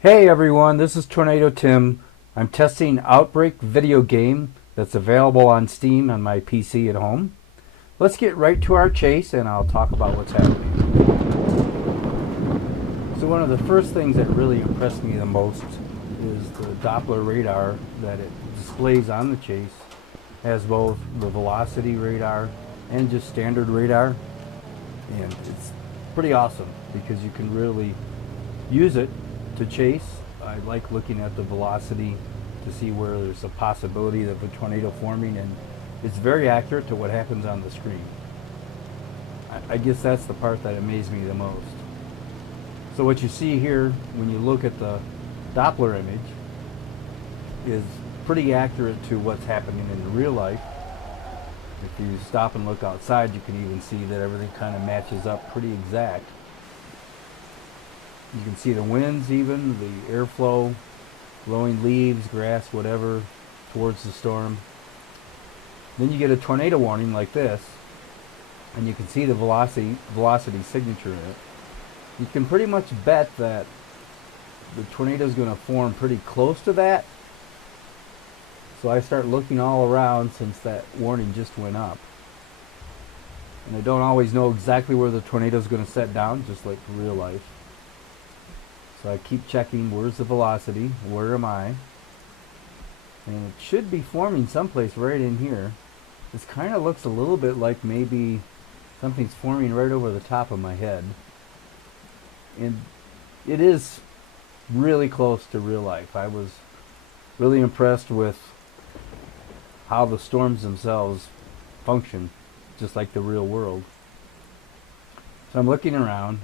Hey everyone, this is TornadoTim. I'm testing Outbrk video game that's available on Steam on my PC at home. Let's get right to our chase and I'll talk about what's happening. So one of the first things that really impressed me the most is the Doppler radar that it displays on the chase. It has both the velocity radar and just standard radar, and it's pretty awesome because you can really use it to chase. I like looking at the velocity to see where there's a possibility of a tornado forming, and it's very accurate to what happens on the screen. I guess that's the part that amazed me the most. So what you see here when you look at the Doppler image is pretty accurate to what's happening in real life. If you stop and look outside, you can even see that everything kind of matches up pretty exact. You can see the winds, even the airflow, blowing leaves, grass, whatever, towards the storm. Then you get a tornado warning like this, and you can see the velocity signature in it. You can pretty much bet that the tornado is going to form pretty close to that. So I start looking all around since that warning just went up. And I don't always know exactly where the tornado is going to set down, just like real life. So I keep checking, where's the velocity, where am I? And it should be forming someplace right in here. This kind of looks a little bit like maybe something's forming right over the top of my head. And it is really close to real life. I was really impressed with how the storms themselves function, just like the real world. So I'm looking around.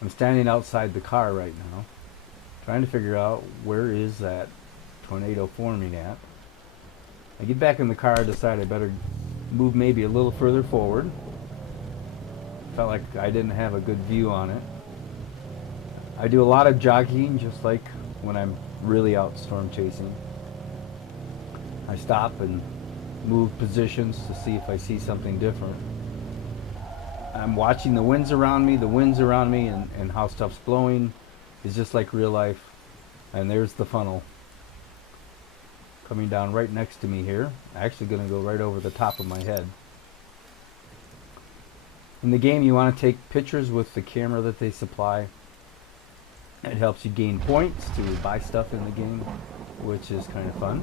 I'm standing outside the car right now, trying to figure out where is that tornado forming at. I get back in the car, decide I better move maybe a little further forward. Felt like I didn't have a good view on it. I do a lot of jogging, just like when I'm really out storm chasing. I stop and move positions to see if I see something different. I'm watching the winds around me, and how stuff's blowing is just like real life. And there's the funnel coming down right next to me here. Actually going to go right over the top of my head. In the game, you want to take pictures with the camera that they supply. It helps you gain points to buy stuff in the game, which is kind of fun.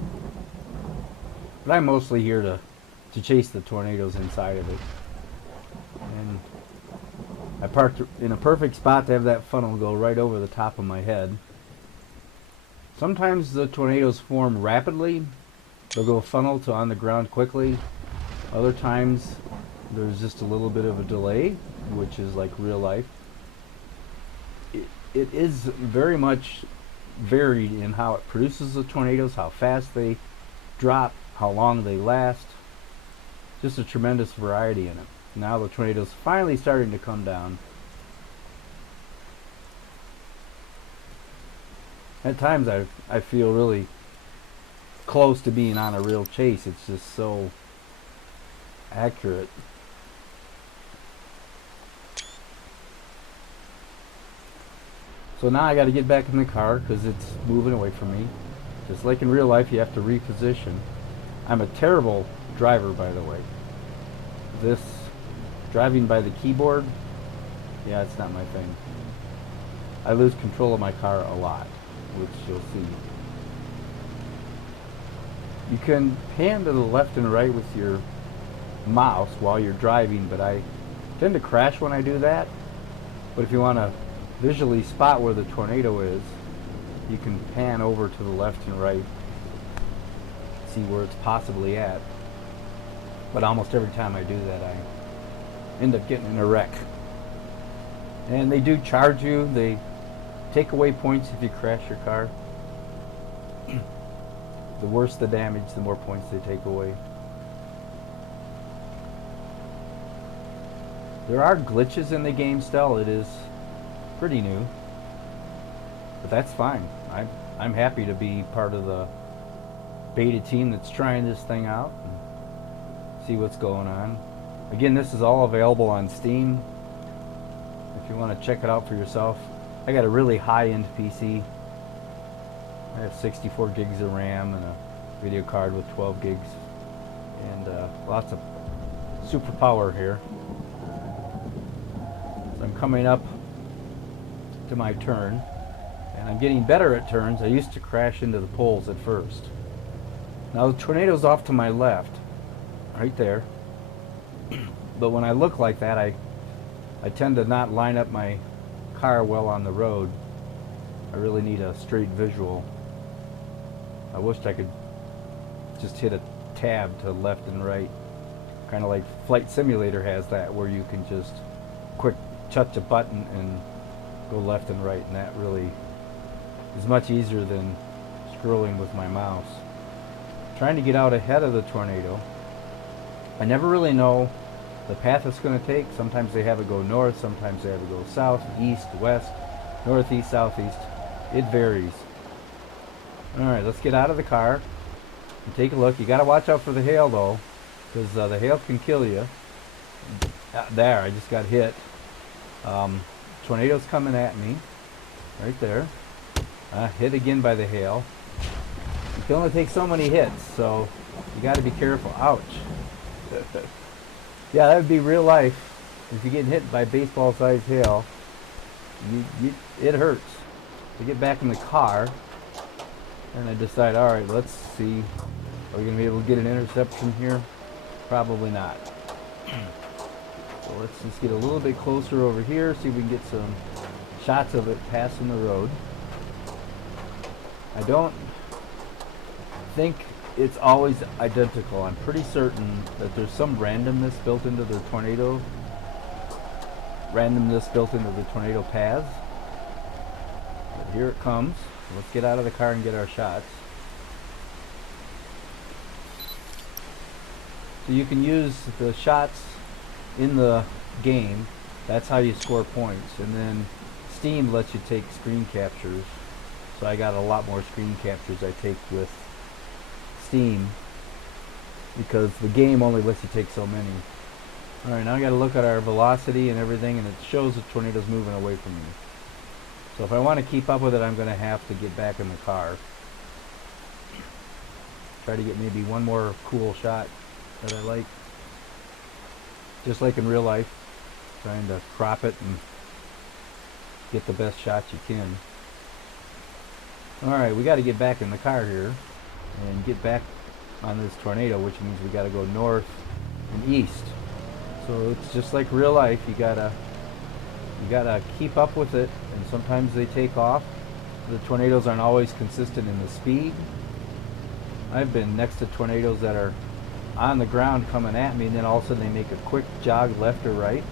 But I'm mostly here to chase the tornadoes inside of it. And I parked in a perfect spot to have that funnel go right over the top of my head. Sometimes the tornadoes form rapidly. They'll go funnel to on the ground quickly. Other times there's just a little bit of a delay, which is like real life. It is very much varied in how it produces the tornadoes, how fast they drop, how long they last. Just a tremendous variety in it. Now the tornado's finally starting to come down. At times I feel really close to being on a real chase. It's just so accurate. So now I got to get back in the car because it's moving away from me. Just like in real life, you have to reposition. I'm a terrible driver, by the way. This driving by the keyboard, yeah, it's not my thing. I lose control of my car a lot, which you'll see. You can pan to the left and right with your mouse while you're driving, but I tend to crash when I do that. But if you want to visually spot where the tornado is, you can pan over to the left and right, see where it's possibly at. But almost every time I do that, I end up getting in a wreck. And they do charge you. They take away points if you crash your car. The worse the damage, the more points they take away. There are glitches in the game still. It is pretty new. But that's fine. I'm happy to be part of the beta team that's trying this thing out and see what's going on. Again, this is all available on Steam. If you want to check it out for yourself. I got a really high-end PC. I have 64 gigs of RAM and a video card with 12 gigs, and lots of super power here. So I'm coming up to my turn, and I'm getting better at turns. I used to crash into the poles at first. Now the tornado's off to my left, right there. But when I look like that, I tend to not line up my car well on the road. I really need a straight visual. I wished I could just hit a tab to left and right, kind of like Flight Simulator has that, where you can just quick touch a button and go left and right, and that really is much easier than scrolling with my mouse. Trying to get out ahead of the tornado. I never really know the path it's going to take. Sometimes they have it go north, sometimes they have it go south, east, west, northeast, southeast. It varies. Alright, let's get out of the car and take a look. You got to watch out for the hail though, because the hail can kill you. There, I just got hit. Tornado's coming at me right there. Hit again by the hail. You can only take so many hits, so you got to be careful. Ouch. Yeah, that would be real life. If you get hit by baseball-sized hail, it hurts. To get back in the car, and I decide, all right, let's see, are we going to be able to get an interception here? Probably not. So let's just get a little bit closer over here, see if we can get some shots of it passing the road. I don't think it's always identical. I'm pretty certain that there's some randomness built into the tornado. Randomness built into the tornado paths. But here it comes. Let's get out of the car and get our shots. So you can use the shots in the game. That's how you score points. And then Steam lets you take screen captures. So I got a lot more screen captures I take with Steam, because the game only lets you take so many. Alright, now I got to look at our velocity and everything, and it shows the tornado's moving away from me. So if I want to keep up with it, I'm going to have to get back in the car. Try to get maybe one more cool shot that I like. Just like in real life, trying to crop it and get the best shots you can. Alright, we got to get back in the car here and get back on this tornado, which means we got to go north and east. So it's just like real life. You gotta keep up with it, and sometimes they take off. The tornadoes aren't always consistent in the speed. I've been next to tornadoes that are on the ground coming at me, and then all of a sudden they make a quick jog left or right,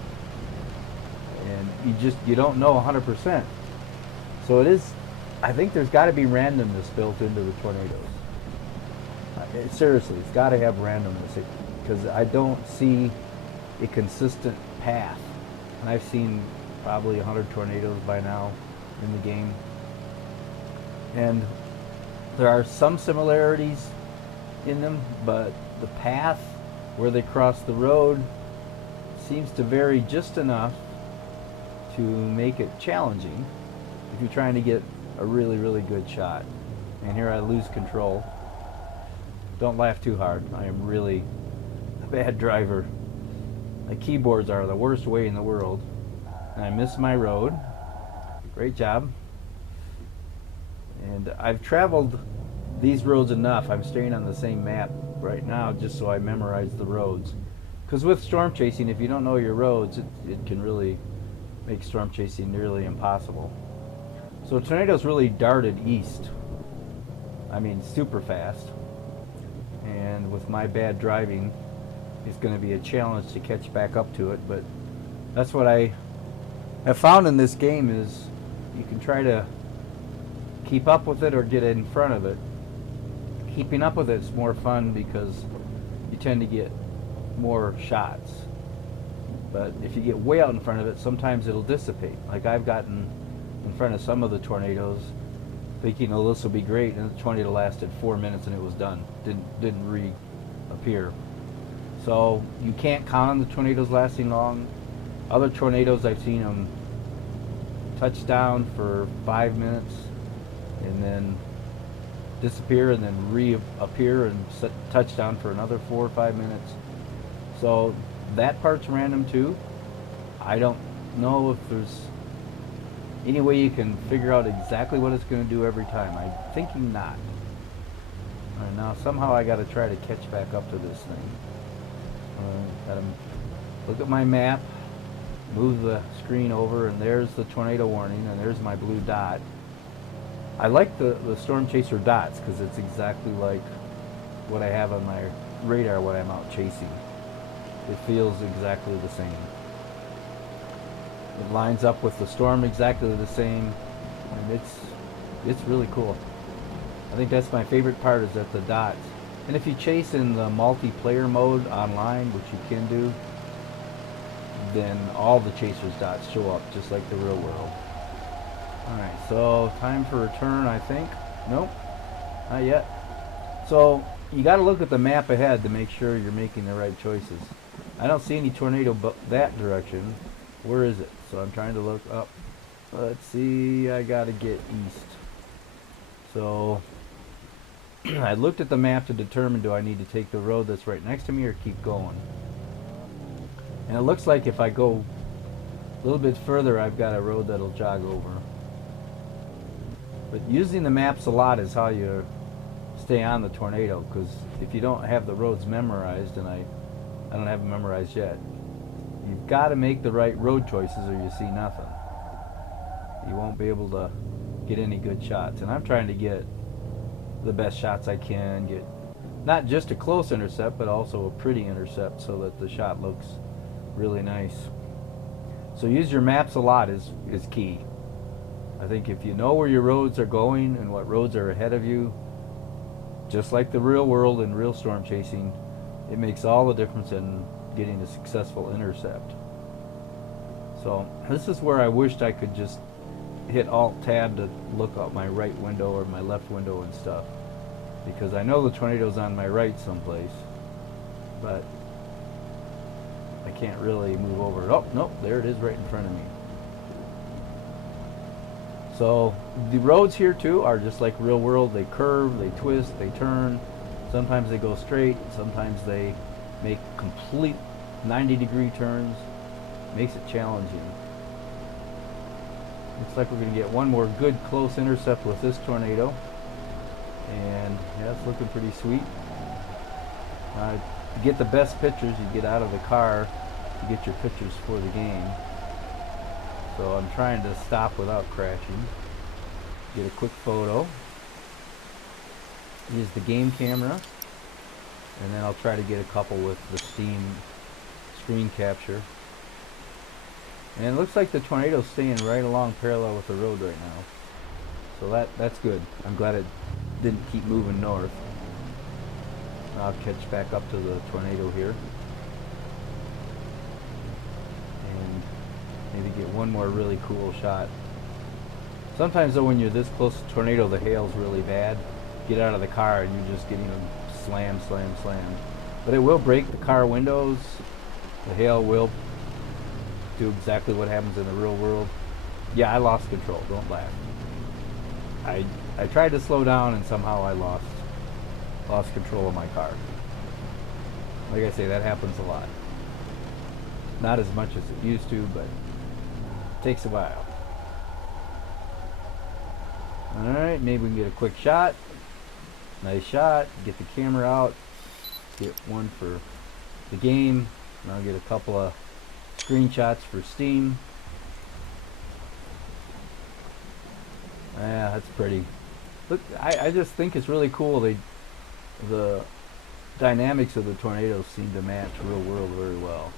and you don't know 100%. So it is, I think there's got to be randomness built into the tornadoes. Seriously, it's got to have randomness, because I don't see a consistent path. And I've seen probably 100 tornadoes by now in the game. And there are some similarities in them, but the path where they cross the road seems to vary just enough to make it challenging if you're trying to get a really, really good shot. And here I lose control. Don't laugh too hard. I am really a bad driver. My keyboards are the worst way in the world. And I missed my road. Great job. And I've traveled these roads enough. I'm staying on the same map right now just so I memorize the roads. Because with storm chasing, if you don't know your roads, it can really make storm chasing nearly impossible. So tornadoes really darted east. I mean, super fast. And with my bad driving, it's going to be a challenge to catch back up to it. But that's what I have found in this game, is you can try to keep up with it or get in front of it. Keeping up with it's more fun because you tend to get more shots. But if you get way out in front of it, sometimes it'll dissipate. Like I've gotten in front of some of the tornadoes thinking, oh, this will be great, and the tornado lasted 4 minutes and it was done. Didn't reappear. So you can't count on the tornadoes lasting long. Other tornadoes, I've seen them touch down for 5 minutes and then disappear and then reappear and set touchdown for another 4 or 5 minutes. So that part's random too. I don't know if there's any way you can figure out exactly what it's going to do every time. I'm thinking not. All right, now somehow I got to try to catch back up to this thing. Got to look at my map, move the screen over, and there's the tornado warning, and there's my blue dot. I like the Storm Chaser dots because it's exactly like what I have on my radar when I'm out chasing. It feels exactly the same. It lines up with the storm exactly the same, and it's really cool. I think that's my favorite part, is that the dots. And if you chase in the multiplayer mode online, which you can do, then all the Chaser's dots show up just like the real world. Alright, so time for return, I think. Nope, not yet. So you got to look at the map ahead to make sure you're making the right choices. I don't see any tornado that direction. Where is it? So I'm trying to look up. Let's see, I got to get east. So I looked at the map to determine, do I need to take the road that's right next to me or keep going? And it looks like if I go a little bit further, I've got a road that'll jog over. But using the maps a lot is how you stay on the tornado, because if you don't have the roads memorized, and I don't have them memorized yet, you've got to make the right road choices or you see nothing. You won't be able to get any good shots. And I'm trying to get the best shots I can, get not just a close intercept, but also a pretty intercept so that the shot looks really nice. So use your maps a lot is key. I think if you know where your roads are going and what roads are ahead of you, just like the real world and real storm chasing, it makes all the difference in getting a successful intercept. So this is where I wished I could just hit Alt-Tab to look out my right window or my left window and stuff, because I know the tornado's on my right someplace, but I can't really move over it. Oh, nope, there it is right in front of me. So the roads here too are just like real world. They curve, they twist, they turn. Sometimes they go straight, sometimes they make complete 90-degree turns. Makes it challenging. Looks like we're going to get one more good close intercept with this tornado. And yeah, it's looking pretty sweet. To get the best pictures, you get out of the car to get your pictures for the game. So I'm trying to stop without crashing. Get a quick photo. Use the game camera. And then I'll try to get a couple with the Steam screen capture. And it looks like the tornado's staying right along parallel with the road right now. So that's good. I'm glad it didn't keep moving north. I'll catch back up to the tornado here. And maybe get one more really cool shot. Sometimes though, when you're this close to a tornado, the hail's really bad. Get out of the car and you're just getting them slam, slam, slam. But it will break the car windows. The hail will do exactly what happens in the real world. Yeah, I lost control. Don't laugh. I tried to slow down and somehow I lost control of my car. Like I say, that happens a lot. Not as much as it used to, but it takes a while. Alright, maybe we can get a quick shot. Nice shot. Get the camera out. Get one for the game. And I'll get a couple of screenshots for Steam. Yeah, that's pretty. Look, I just think it's really cool. The dynamics of the tornadoes seem to match real world very well.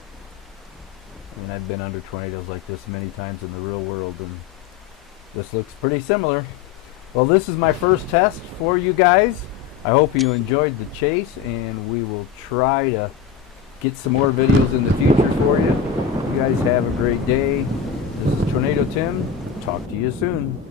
I mean, I've been under tornadoes like this many times in the real world, and this looks pretty similar. Well, this is my first test for you guys. I hope you enjoyed the chase, and we will try to get some more videos in the future for you. You guys have a great day. This is TornadoTim. Talk to you soon.